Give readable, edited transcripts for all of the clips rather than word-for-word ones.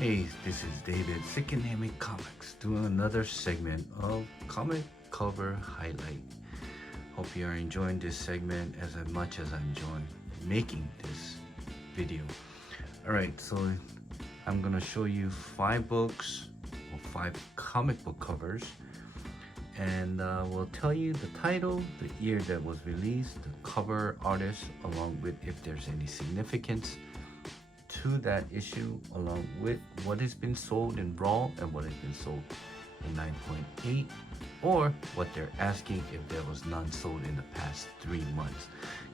Hey, this is David, Sikanami Comics, doing another segment of comic cover highlight. Hope you are enjoying this segment as much as I'm enjoying making this video. Alright, so I'm gonna show you 5 books or 5 comic book covers, and we'll tell you the title, the year that was released, the cover artist, along with if there's any significance to that issue, along with what has been sold in raw and what has been sold in 9.8, or what they're asking if there was none sold in the past 3 months.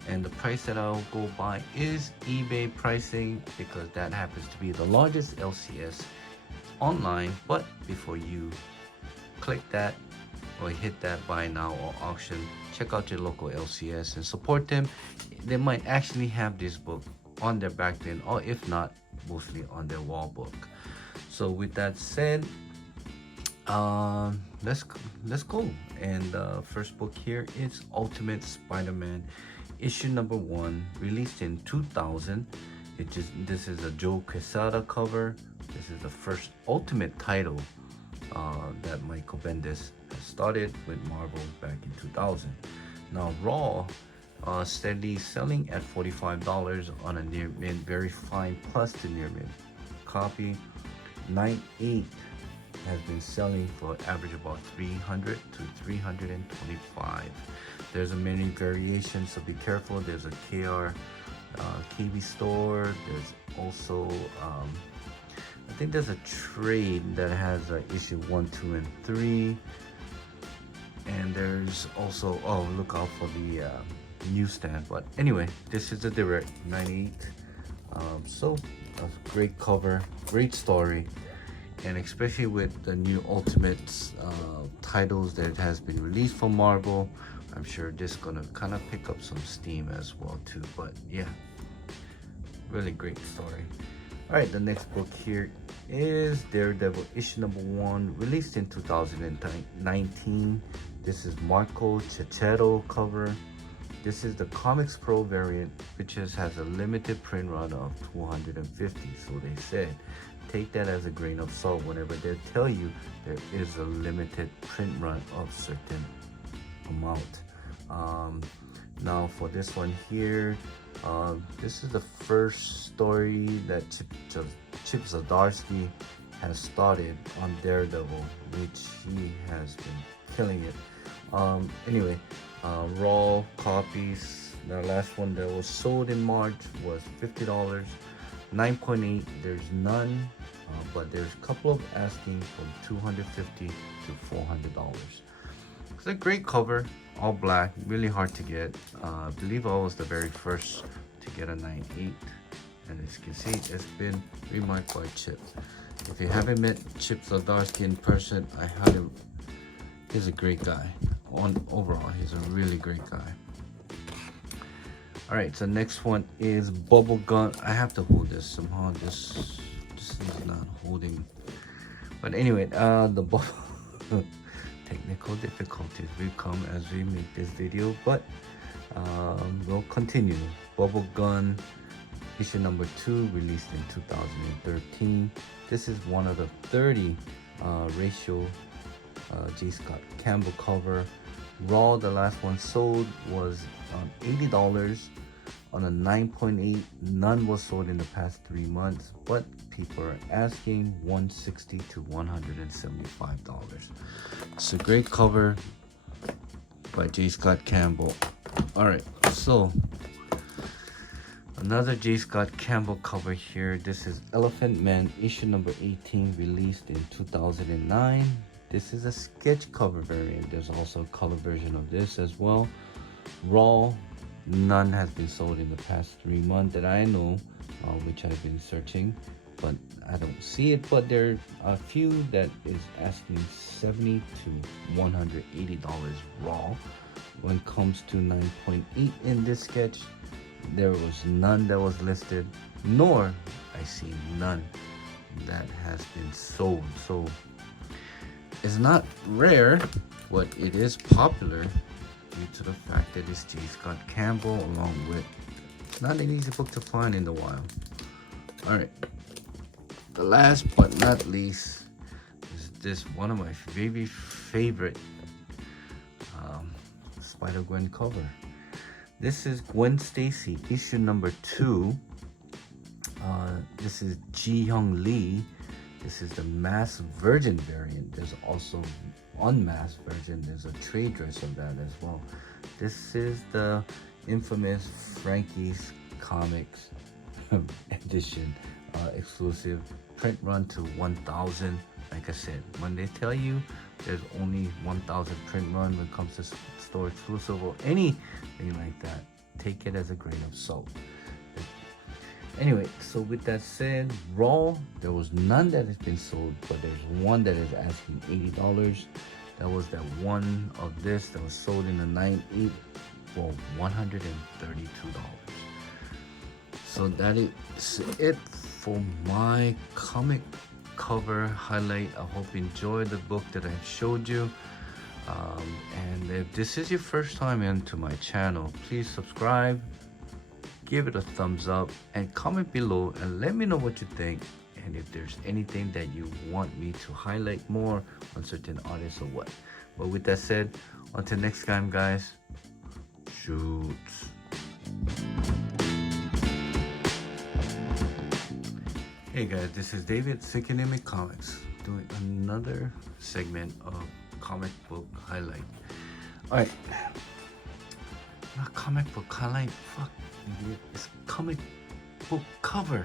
And the price that I'll go by is eBay pricing, because that happens to be the largest LCS online. But before you click that or hit that buy now or auction, check out your local LCS and support them. They might actually have this book on their back bin, or if not, mostly on their wall book. So with that said, let's go. And first book here is Ultimate Spider-Man issue number 1, released in 2000. This is a Joe Quesada cover. This is the first Ultimate title that Michael Bendis has started with Marvel back in 2000. Now raw steadily selling at $45 on a near mint, very fine plus the near mint copy. 9.8 has been selling for average about 300 to 325. There's a many variations, so be careful. There's a KR KB store. There's also I think there's a trade that has issue 1, 2, and 3. And there's also, oh, look out for the newsstand. But anyway, this is a direct 98. So a great cover, great story, and especially with the new Ultimates titles that has been released from Marvel, I'm sure this is gonna kind of pick up some steam as well too. But yeah, really great story. All right, the next book here is Daredevil issue number 1, released in 2019. This is Marco Checchetto cover. This is the Comics Pro variant, which has a limited print run of 250. So they said, take that as a grain of salt whenever they tell you there is a limited print run of certain amount. Now for this one here, this is the first story that Chip Zdarsky has started on Daredevil, which he has been killing it. Anyway, raw copies, the last one that was sold in March was $50. 9.8, there's none, but there's a couple of asking from $250 to $400. It's a great cover, all black, really hard to get. I believe I was the very first to get a 9.8, and as you can see, it's been remarked by Chip. If you haven't met Chip Zdarsky in person, I highly, he's a great guy. Overall, he's a really great guy. All right, so next one is Bubblegum. I have to hold this somehow. This is not holding. But anyway, the technical difficulties will come as we make this video, but we'll continue. Bubblegum issue number 2, released in 2013. This is one of the 30 ratio J. Scott Campbell cover. Raw, the last one sold was $80 on a 9.8. None was sold in the past 3 months, but people are asking $160 to $175. It's a great cover by J. Scott Campbell. All right, so another J. Scott Campbell cover here. This is Elephant Man issue number 18, released in 2009. This is a sketch cover variant. There's also a color version of this as well. Raw, none has been sold in the past 3 months that I know, which I've been searching, but I don't see it. But there are a few that is asking $70 to $180 raw. When it comes to 9.8 in this sketch, there was none that was listed, nor I see none that has been sold. So it's not rare, but it is popular due to the fact that it's J. Scott Campbell, along with, it's not an easy book to find in the wild. All right, the last but not least is this one of my very favorite Spider-Gwen cover. This is Gwen Stacy, issue number 2. This is Ji-Hyung Lee. This is the masked virgin variant. There's also unmasked version. There's a trade dress of that as well. This is the infamous Frankie's Comics edition, exclusive print run to 1,000. Like I said, when they tell you there's only 1,000 print run when it comes to store exclusive or anything like that, take it as a grain of salt. Anyway, so with that said, Raw, there was none that has been sold, but there's one that is asking $80. That was that one of this that was sold in the 9/8 for $132. So that is it for my comic cover highlight. I hope you enjoyed the book that I showed you. And if this is your first time into my channel, please subscribe, give it a thumbs up, and comment below and let me know what you think, and if there's anything that you want me to highlight more on certain artists or what. But with that said, until next time guys, shoots. Hey guys, this is David, SNMC Comics, doing another segment of comic book highlight. Alright, not comic book highlight, fuck, idiot. It's comic book cover.